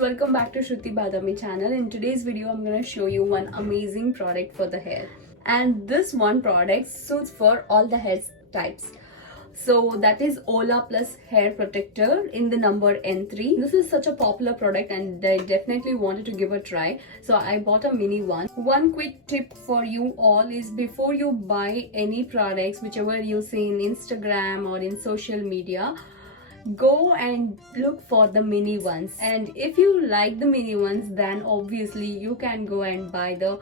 welcome back to Shruti Badami channel. In today's video, I'm gonna show you one amazing product for the hair. And this one product suits for all the hair types. So that is OLAPLEX Hair Protector in the number N3. This is such a popular product and I definitely wanted to give a try. So I bought a mini one. One quick tip for you all is before you buy any products, whichever you see in Instagram or in social media, go and look for the mini ones, and if you like the mini ones, then obviously you can go and buy the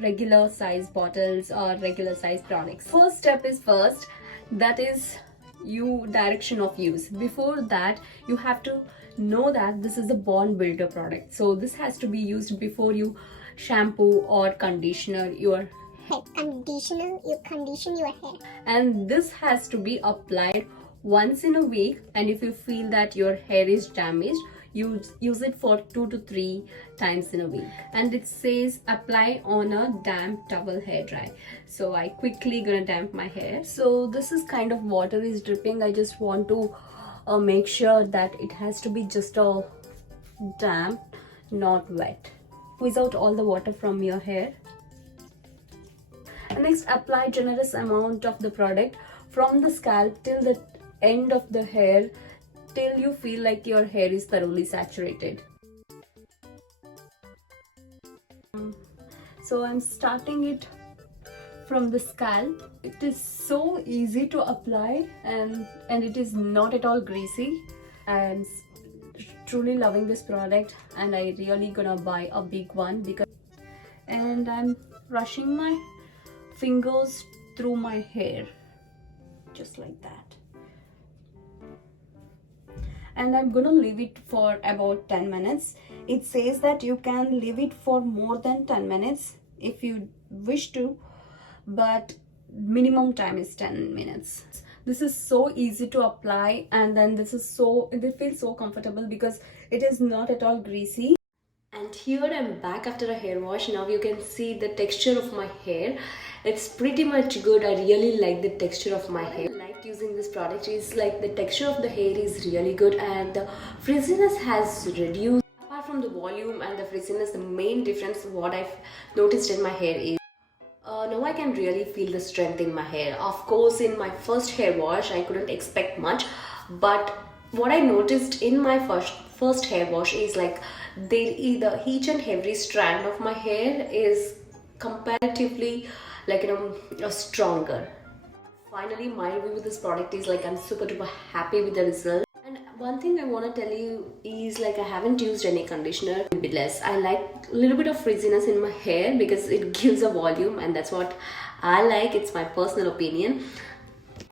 regular size bottles or regular size products. First step is first, that is you direction of use. Before that, you have to know that this is a bond builder product, so this has to be used before you shampoo or conditioner your hair. You condition your hair, and this has to be applied once in a week. And if you feel that your hair is damaged, you use it for 2 to 3 times in a week. And it says apply on a damp towel hair dry, so I quickly gonna damp my hair. So this is kind of water is dripping. I just want to make sure that it has to be just a damp, not wet. Squeeze out all the water from your hair. And next, apply generous amount of the product from the scalp till the end of the hair, till you feel like your hair is thoroughly saturated. So I'm starting it from the scalp. It is so easy to apply and it is not at all greasy. I'm truly loving this product and I really gonna buy a big one because, and I'm brushing my fingers through my hair just like that. And I'm gonna leave it for about 10 minutes. It says that you can leave it for more than 10 minutes if you wish to, but minimum time is 10 minutes. This is so easy to apply, and then it feels so comfortable because it is not at all greasy. And here I'm back after a hair wash. Now you can see the texture of my hair. It's pretty much good. I really like the texture of my hair. I liked using this product is like the texture of the hair is really good and the frizziness has reduced. Apart from the volume and the frizziness, the main difference what I've noticed in my hair is now I can really feel the strength in my hair. Of course, in my first hair wash, I couldn't expect much, but what I noticed in my first hair wash is like each and every strand of my hair is comparatively stronger. Finally, my review with this product is like I'm super duper happy with the result. And one thing I want to tell you is like I haven't used any conditioner. A bit less. I like a little bit of frizziness in my hair because it gives a volume and that's what I like. It's my personal opinion.